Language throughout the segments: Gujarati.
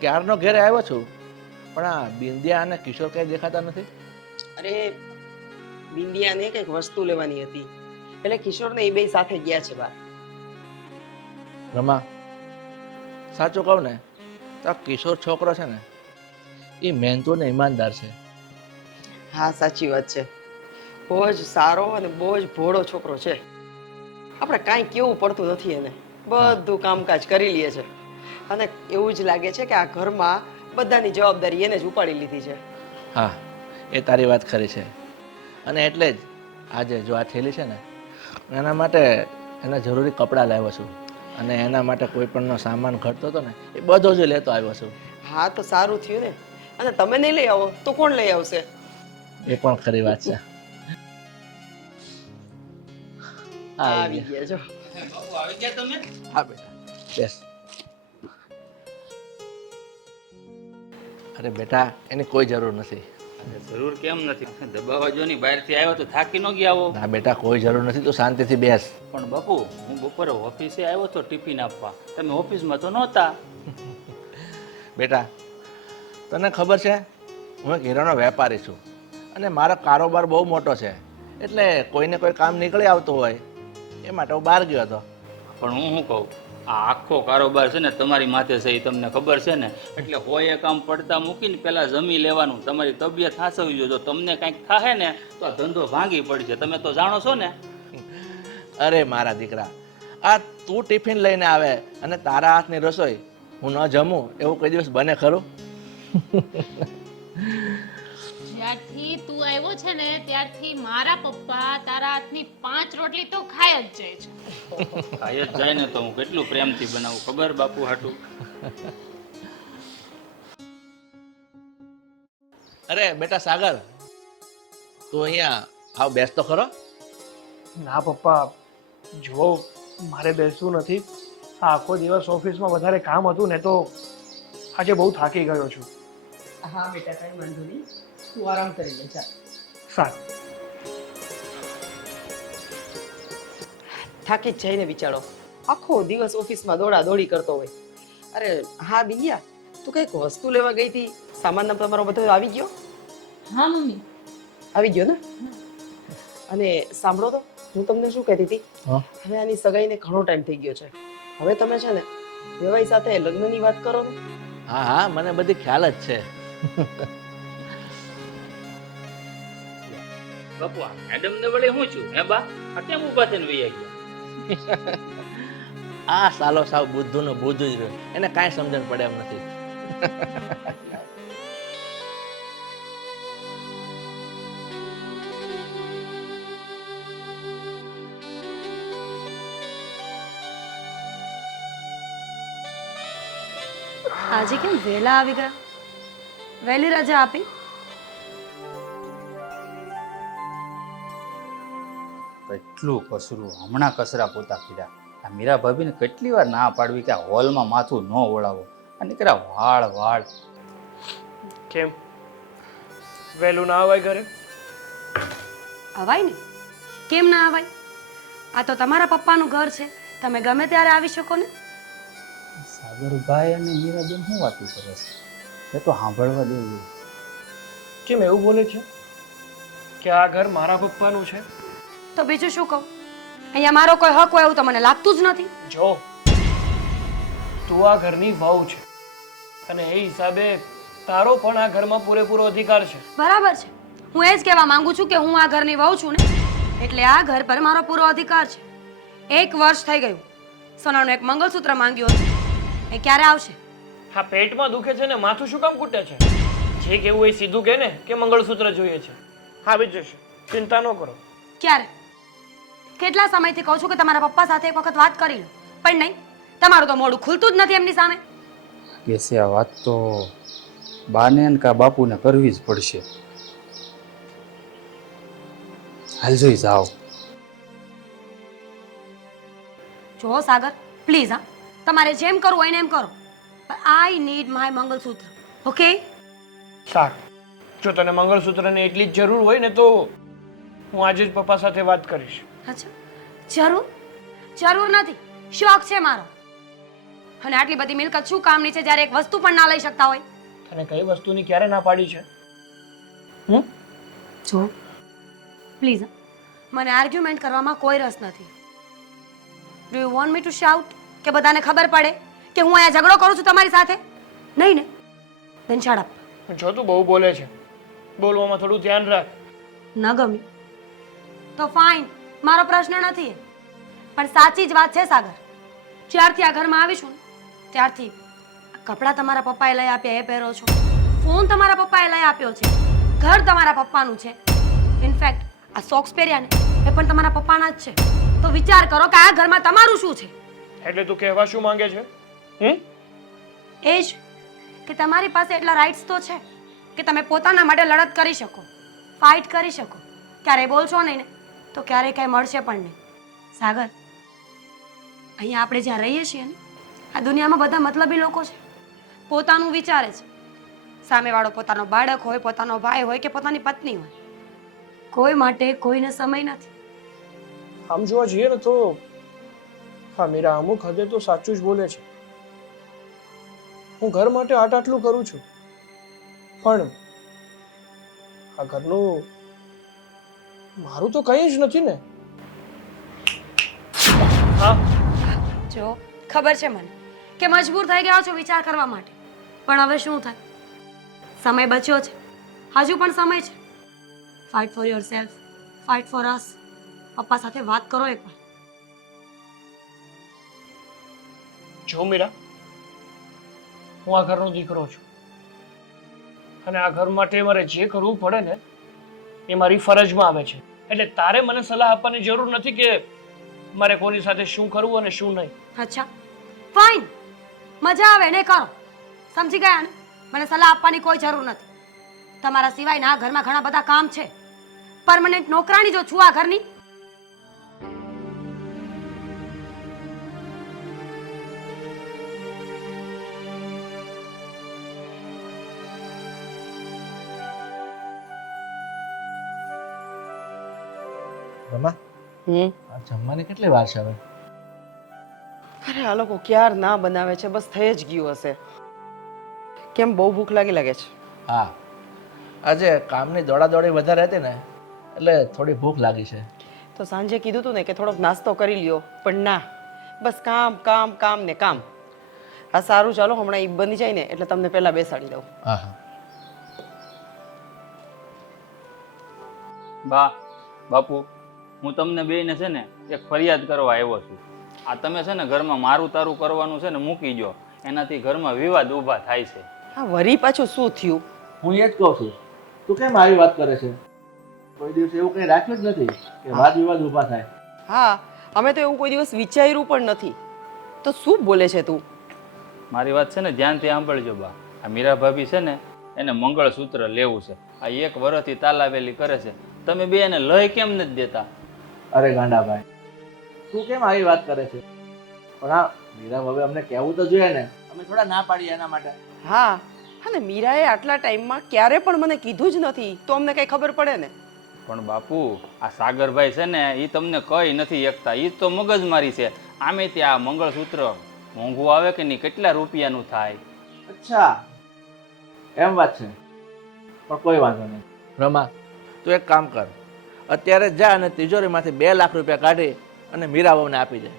ક્યારનો ઘેરે આવ્યો છું, પણ આ બિંદિયા અને કિશોર કઈ દેખાતા નથી. અરે બિંદિયાને કંઈક વસ્તુ લેવાની હતી એટલે કિશોર ને એ બે સાથે ગયા છે બહાર. રમા, સાચું કહું ને તો આ કિશોર છોકરો છે ને એ મહેનતુ ને ઈમાનદાર છે. હા સાચી વાત છે, બહુ જ સારો અને બહુ જ ભોળો છોકરો છે. આપણે કાંઈ કેવું પડતું નથી એને, બધું કામકાજ કરી લે છે અને એવું જ લાગે છે કે આ ઘરમાં બધાની જવાબદારી એને જ ઉપાડી લીધી છે. હા, એ તારી વાત ખરી છે. અને એટલે જ આજે જો આ થેલી છે ને એના માટે એના જરૂરી કપડાં લાવ્યો છું, અને એના માટે કોઈ પણનો સામાન ઘટતો હતો ને એ બધો જ લેતો આવ્યો છું. હા તો સારું થયું ને, અને તમે નહીં લઈ આવો તો કોણ લઈ આવશે? એ પણ ખરી વાત છે. આવી ગયા જો. બાપુ આવી ગયા તમે? હા બેટા, બેસ. અરે બેટા, એની કોઈ જરૂર નથી. અરે જરૂર કેમ નથી? દબાવા જો ની બહારથી આવ્યો તો થાકી ન ગયા આવો. ના બેટા, કોઈ જરૂર નથી, તું શાંતિથી બેસ. પણ બાપુ, હું બપોરે ઓફિસે આવ્યો તો ટિફિન આપવા, તમે ઓફિસમાં તો નહોતા. બેટા, તને ખબર છે હું એક હીરાનો વેપારી છું અને મારો કારોબાર બહુ મોટો છે, એટલે કોઈને કોઈ કામ નીકળી આવતું હોય એ માટે હું બહાર ગયો હતો. પણ હું શું કહું, આ આખો કારોબાર છે ને તમારી માથે છે, એ તમને ખબર છે ને. એટલે હોય એ કામ પડતા મૂકીને પહેલાં જમી લેવાનું, તમારી તબિયત સાચવવી જોઈએ. જો તમને કાંઈક થાય ને તો આ ધંધો ભાંગી પડશે, તમે તો જાણો છો ને. અરે મારા દીકરા, આ તું ટિફિન લઈને આવે અને તારા હાથની રસોઈ હું ન જમું એવું કોઈ દિવસ બને ખરું? જ્યારથી તું આવ્યો છે ને ત્યારથી મારા પપ્પા તારા હાથની 5 રોટલી તો ખાય જ જાય છે. ખાઈ જ જાય ને તો હું કેટલું પ્રેમથી બનાવું ખબર બાપુ હાટું. અરે બેટા સાગર, તું અહીંયા આવ, બેસ તો ખરો. ના પપ્પા, જો મારે બેસવું નથી. આ આખો દિવસ ઓફિસમાં વધારે કામ હતું ને તો આજે બહુ થાકી ગયો છું. હા બેટા, કઈ વાંધો નહીં, તું આરામ કરી લે. ચાલ, સારું. થાકી જ જઈને બિચારો આખો દિવસ ઓફિસમાં દોડા દોડી કરતો હોય. અરે હા બિંદિયા, તું કંઈક વસ્તુ લેવા ગઈ હતી, સામાન તમારો બધો આવી ગયો? હા મમ્મી. આવી ગયો ને? અને સાંભળો તો, હું તમને શું કહેતી હતી, હા? હવે આની સગાઈને ઘણો ટાઈમ થઈ ગયો છે. હવે તમે છે ને વેવાઈ સાથે લગ્નની વાત કરો ને. હા હા, મને બધી ખ્યાલ જ છે. બાપુ આ મેડમ ને વળી હું છું હે બા? આ કેમ ઊભા થઈને વહી ગયા? આ સાલો સાવ બુદ્ધુનો બુદ્ધ જ રહ્યો, એને કાંઈ સમજણ પડે એમ નથી. આજે કેમ વહેલા આવી ગયા? વહેલી રજા આપી? કેટલું કસરું, હમણાં કચરા પોતા કર્યા. આ મીરા ભાભીને કેટલી વાર ના પાડવી કે આ હોલમાં માથું ન ઓળાવો, અને કર્યા વાળ વાળ. કેમ વહેલું ના અવાય ઘરે? અવાય ને, કેમ ના અવાય? આ તો તમારા પપ્પાનું ઘર છે, તમે ગમે ત્યારે આવી શકો ને. સાગરભાઈ અને મીરાબેન શું વાતું કરે છે? એ તો સાંભળવા દેવું. કેમ એવું બોલે છે કે આ ઘર મારા પપ્પાનું છે? તો બીજું શું કહું? અહીંયા મારો કોઈ હક હોય એવું તો મને લાગતું જ નથી. જો તું આ ઘરની વહુ છે અને એ હિસાબે તારો પણ આ ઘરમાં પૂરેપૂરો અધિકાર છે. બરાબર છે, હું એ જ કહેવા માંગુ છું કે હું આ ઘરની વહુ છું ને, એટલે આ ઘર પર મારો પૂરો અધિકાર છે. 1 વર્ષ થઈ ગયું, સોનાનું એક મંગળસૂત્ર માંગ્યું હતું, એ ક્યારે આવશે? હા, પેટમાં દુખે છે ને માથું શું કામ કૂટે છે? જે કેવું એ સીધું કહે ને કે મંગળસૂત્ર જોઈએ છે, આવી જશે, ચિંતા ન કરો. ક્યારે? કેટલા સમયથી કહું છું કે તમારા પપ્પા સાથે એક વખત વાત કરી લો, પણ નહીં, તમારું તો મોઢું ખુલતું જ નથી એમની સામે. કેસે આ વાત તો બાને ને કા બાપુને કરવી જ પડશે. હાલ જોઈ જાઓ. જો સાગર, પ્લીઝ, હા, તમારે જેમ કરવું હોય ને એમ કરો, પણ I need my mangalsutra, okay? સારું, જો તને મંગળસૂત્રની એટલી જ જરૂર હોય ને તો હું આજે જ પપ્પા સાથે વાત કરીશ. અચ્છા, જરૂર નથી, શોખ છે મારો. અને આટલી બધી મિલકત શું કામની છે જ્યારે એક વસ્તુ પણ ના લઈ શકતા હોય? તને કઈ વસ્તુની ક્યારે ના પાડી છે? જો પ્લીઝ, મને આર્ગ્યુમેન્ટ કરવામાં કોઈ રસ નથી. Do you want me to shout કે બધાને ખબર પડે કે હું અહીંયા ઝઘડો કરું છું તમારી સાથે? નહીં ને? Then shut up. જો તું બહુ બોલે છે, બોલવામાં થોડું ધ્યાન રાખ. ન ગમ્યું તો ફાઇન, મારો પ્રશ્ન નથી એ. પણ સાચી જ વાત છે સાગર, જ્યારથી આ ઘરમાં આવીશું ને ત્યારથી આ કપડાં તમારા પપ્પાએ લઈ આપ્યા એ પહેરો છો, ફોન તમારા પપ્પાએ લઈ આપ્યો છે, ઘર તમારા પપ્પાનું છે, ઇનફેક્ટ આ સોક્સ પહેર્યા ને એ પણ તમારા પપ્પાના જ છે. તો વિચાર કરો કે આ ઘરમાં તમારું શું છે? એટલે તું કહેવા શું માંગે છે? એ જ કે તમારી પાસે એટલા રાઇટ્સ તો છે કે તમે પોતાના માટે લડત કરી શકો, ફાઇટ કરી શકો. ક્યારેય બોલશો નહીં ને તો ક્યારેય કંઈ મળશે પણ નહીં. સાગર, અહીંયા આપણે જ્યાં રહીએ છીએ ને આ દુનિયામાં બધા મતલબી લોકો છે, પોતાનું વિચારે છે. સામેવાળો પોતાનો બાળક હોય, પોતાનો ભાઈ હોય કે પોતાની પત્ની હોય, કોઈ માટે કોઈને સમય નથી. આમ જોવા જઈએ ને તો હા મીરા અમુક હદે તો સાચું જ બોલે છે. હું ઘર માટે આટલું કરું છું, પણ આ ઘરનું મારું તો કંઈ જ નથી ને. હા, જો ખબર છે મને કે મજબૂર થઈ ગયા છો વિચાર કરવા માટે, પણ હવે શું થાય? સમય બચ્યો છે, હજુ પણ સમય છે. Fight for your self, fight for us. પપ્પા સાથે વાત કરો એકવાર. જો મીરા, હું આ ઘરનો દીકરો છું અને આ ઘર માટે મારે જે કરવું પડે ને એ મારી ફરજમાં આવે છે. એટલે તારે મને સલાહ આપવાની જરૂર નથી કે મારે કોની સાથે શું કરવું અને શું નહીં. અચ્છા ફાઇન, મજા આવે ને કરો. સમજી ગયા ને? મને સલાહ આપવાની કોઈ જરૂર નથી. તમારા સિવાયના આ ઘરમાં ઘણા બધા કામ છે. પરમનન્ટ નોકરાણી જો છું આ ઘરની. રમા, આ જમવાની કેટલી વાર છે હવે? અરે આ લોકો ક્યાર ના બનાવે છે, બસ થઈ જ ગયું હશે. કેમ બહુ ભૂખ લાગે છે? હા, આજે કામની દોડાદોડી વધારે હતી ને એટલે થોડી ભૂખ લાગી છે. તો સાંજે કીધું તું ને કે થોડોક નાસ્તો કરી લ્યો, પણ ના, બસ કામ કામ કામ ને કામ. આ સારું, ચાલો હમણાં ઈ બની જાય ને એટલે તમને પહેલા બેસાડી દઉં. હા હા. બાપુ, હું તમને બેયને છે ને એક ફરિયાદ કરવા આવ્યો છું. આ તમે છે ને ઘરમાં મારું તારું કરવાનું છે ને મૂકી દો, એનાથી ઘરમાં વિવાદ ઊભા થાય છે. હા, વરી પાછું શું થયું? હું એ જ કહું છું, તું કેમ આવી વાત કરે છે? કોઈ દિવસ એવું કંઈ રાખ્યું જ નથી કે વાદ વિવાદ ઊભા થાય. હા, અમે તો એવું કોઈ દિવસ વિચાર્યું પણ નથી. તો શું બોલે છે તું? મારી વાત છે ને ધ્યાનથી સાંભળજો બા. આ મીરા ભાભી છે ને એને મંગળસૂત્ર લેવું છે. આ 1 વર્ષથી તાલાવેલી કરે છે. તમે બે એને લઈ કેમ નથી દેતા? અરે ગાંડાભાઈ, તું કેમ આવી વાત કરે છે? પણ હા, મીરા હવે અમને કહેવું તો જોઈએ ને, અમે થોડા ના પાડીએ એના માટે. હા, અને મીરાએ આટલા ટાઈમમાં ક્યારે પણ મને કીધું જ નથી, તો અમને કઈ ખબર પડે ને. પણ બાપુ, આ સાગરભાઈ છે ને એ તમને કઈ નથી એકતા, એ તો મગજમારી છે. આમે ત્યાં મંગળસૂત્ર મોંઘું આવે કે નહીં, કેટલા રૂપિયાનું થાય? અચ્છા, એમ વાત છે. પણ કોઈ વાંધો નહીં. રમા, તું એક કામ કર, અત્યારે જા અને તિજોરીમાંથી 2 લાખ રૂપિયા કાઢી અને મીરાબાને આપી દે.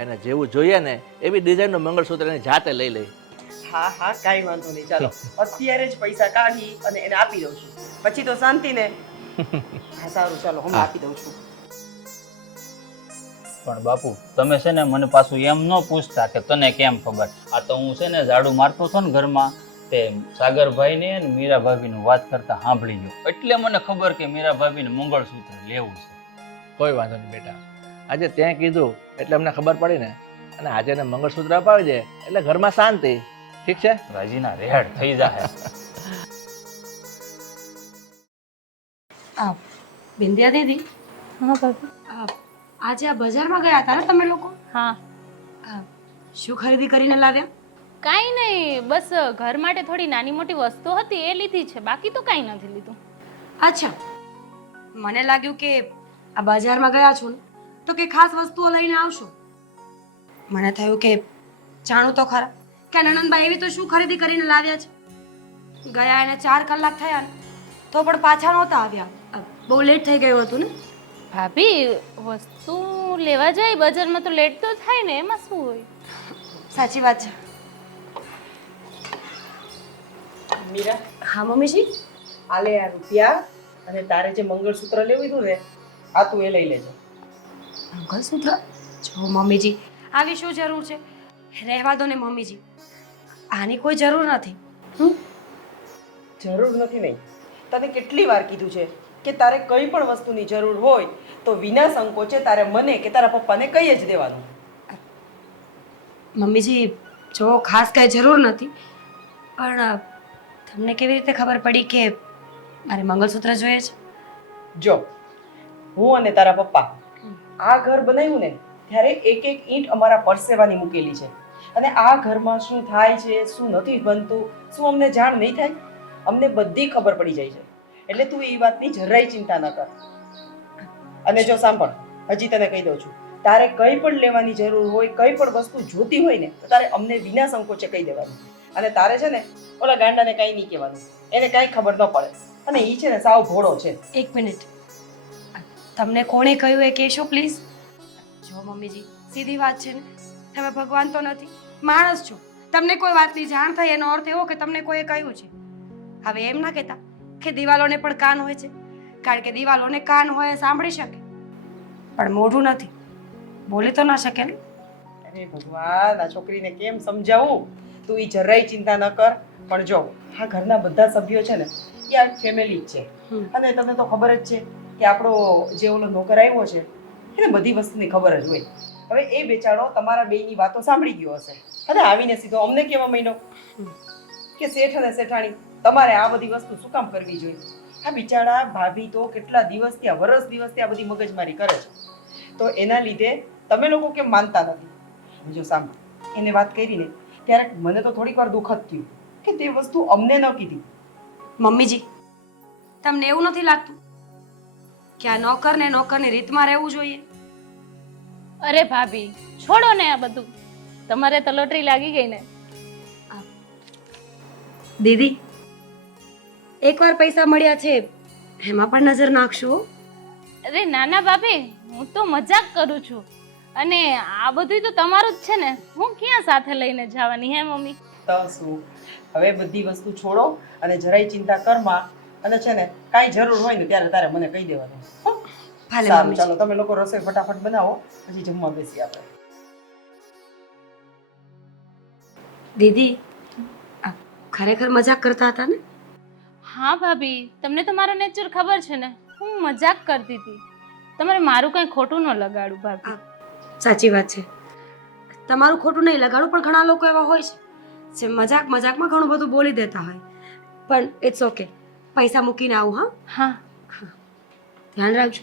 એને જેવું જોઈએ ને એવી ડિઝાઇનનું મંગળસૂત્ર એની જાતે લઈ લે. હા હા, કાંઈ વાંધો નહીં, ચાલો અત્યારે જ પૈસા કાઢી અને એને આપી દઉં છું, પછી તો શાંતિ ને. હા સારું, ચાલો હમણાં આપી દઉં છું. પણ બાપુ, તમે છે ને મને પાછું એમ ન પૂછતા કે તને કેમ ખબર. આ તો હું છે ને ઝાડુ મારતો હતો ને ઘરમાં, તે સાગરભાઈને ને મીરા ભાભીનું વાત કરતા સાંભળી ગયો, એટલે મને ખબર કે મીરા ભાભીને મંગળસૂત્ર લેવું છે. કોઈ વાંધો નહીં બેટા, આજે ત્યાં કીધું એટલે અમને ખબર પડી ને, અને આજે એને મંગળસૂત્ર અપાવી દે એટલે ઘરમાં શાંતિ. ઠીક છે? રાજીના રેડ થઈ જાય. બિંદિયા દીદી, હા ભાભી. આજે આ બજારમાં ગયા હતા ને તમે લોકો? હા. શું ખરીદી કરીને લાવ્યા? કાંઈ નહીં, બસ ઘર માટે થોડી નાની મોટી વસ્તુ હતી એ લીધી છે, બાકી તો કાંઈ નથી લીધું. અચ્છા, મને લાગ્યું કે આ બજારમાં ગયા છો ને તો કે ખાસ વસ્તુઓ લઈને આવશો. મને થયું કે જાણું તો ખરા કે નણંદબાઈ એવી તો શું ખરીદી કરીને લાવ્યા છે ગયા એને 4 કલાક થયા ને તો પણ પાછા નહોતા આવ્યા બહુ લેટ થઈ ગયું હતું ને ભાભી વસ્તુ લેવા જાય બજારમાં તો લેટ તો થાય ને એમાં શું હોય સાચી વાત છે મીરા હા મમ્મીજી આલે આ રૂપિયા અને તારે જે મંગળસૂત્ર લેવું હતું ને આ તું એ લઈ લેજે. મંગળસૂત્ર જો મમ્મીજી આવી શું જરૂર છે રહેવા દો ને મમ્મીજી આની કોઈ જરૂર નથી જરૂર નથી નહીં. તને કેટલી વાર કીધું છે કે તારે કઈ પણ વસ્તુની જરૂર હોય તો વિના સંકોચે તારે મને કે તારા પપ્પાને કહી જ દેવાનું. મમ્મીજી જો ખાસ કાંઈ જરૂર નથી પણ તમને કેવી રીતે ખબર પડી કે મારે મંગળસૂત્ર જોઈએ છે જો હું અને તારા પપ્પા આ ઘર બનાવ્યું ને ત્યારે એક એક ઈંટ અમારા પરસેવાની મૂકેલી છે અને આ ઘરમાં શું થાય છે શું નથી બનતું શું અમને જાણ નહીં થાય અમને બધી ખબર પડી જાય છે એટલે તું એ વાતની જરાય ચિંતા ન કર. અને જો સાંભળ હજી તને કહી દઉં છું તારે કંઈ પણ લેવાની જરૂર હોય કંઈ પણ વસ્તુ જોતી હોય ને તો તારે અમને વિના સંકોચે કહી દેવાનું. અને તારે છે ને ઓલા ગાંડાને કાંઈ નહીં કહેવાનું એને કાંઈ ખબર ન પડે અને એ છે ને સાવ ભોળો છે. એક મિનિટ તમને કોણે કહ્યું એ કહેશો પ્લીઝ જો મમ્મીજી સીધી વાત છે ને તમે ભગવાન તો નથી માણસ છો તમને કોઈ વાતની જાણ થઈ એનો અર્થ એવો કે તમને કોઈએ કહ્યું છે હવે એમ ના કહેતા કે દિવાલોને પણ કાન હોય છે કારણ કે દિવાલોને કાન હોય એ સાંભળી શકે પણ મોઢું નથી બોલી તો ના શકે ને અરે ભગવાન આ છોકરીને કેમ સમજાવું તું એ જરાય ચિંતા ન કર. પણ જો આ ઘરના બધા સભ્યો છે ને એ આ ફેમિલી જ છે અને તમને તો ખબર જ છે કે આપણો જે ઓલો નોકર આવ્યો છે એને બધી વસ્તુની ખબર જ હોય. હવે એ બેચારો તમારા બેયની વાતો સાંભળી ગયો હશે અને આવીને સીધો અમને કેવા મહિનો કે શેઠ અને શેઠાણી તમારે આ બધી વસ્તુ શું કામ કરવી જોઈએ. આ બિચારા ભાભી તો કેટલા દિવસથી આ દિવસથી આ બધી મગજમારી કરે છે તો એના લીધે તમે લોકો કેમ માનતા નથી. જો સાંભળ એને વાત કરી ને ત્યારે મને તો થોડીક વાર દુઃખ જ થયું કે તે વસ્તુ અમને ન કીધી. મમ્મીજી તમને એવું નથી લાગતું કે આ નોકર ને નોકરની રીતમાં રહેવું જોઈએ અરે ભાભી છોડો ને આ બધું તમારે તો લોટરી લાગી ગઈ ને દીદી એકવાર પૈસા મળ્યા છે એમાં પણ નજર નાખશો હો. અરે નાના ભાભી હું તો મજાક કરું છું અને આ બધું તો તમારું જ છે ને હું ક્યાં સાથે લઈને જવાની હે મમ્મી તો શું હવે બધી વસ્તુ છોડો અને જરાય ચિંતા કરમાં અને છે ને કાંઈ જરૂર હોય ને ત્યારે તારે મને કહી દેવાનું. ભલે સારું મમ્મીજી. ચાલો તમે લોકો રસોઈ ફટાફટ બનાવો પછી જમવા બેસી આપણે. દીદી આ ખરેખર મજાક કરતા હતા ને હા ભાભી તમને તો મારો નેચર ખબર છે ને હું મજાક કરતી હતી તમારે મારું કંઈ ખોટું ન લગાડું ભાભી સાચી વાત છે તમારું ખોટું નહીં લગાડું પણ ઘણા લોકો એવા હોય છે જે મજાકમાં ઘણું બધું બોલી દેતા હોય પણ ઇટ્સ ઓકે પૈસા મૂકીને આવું હા હા ધ્યાન રાખજો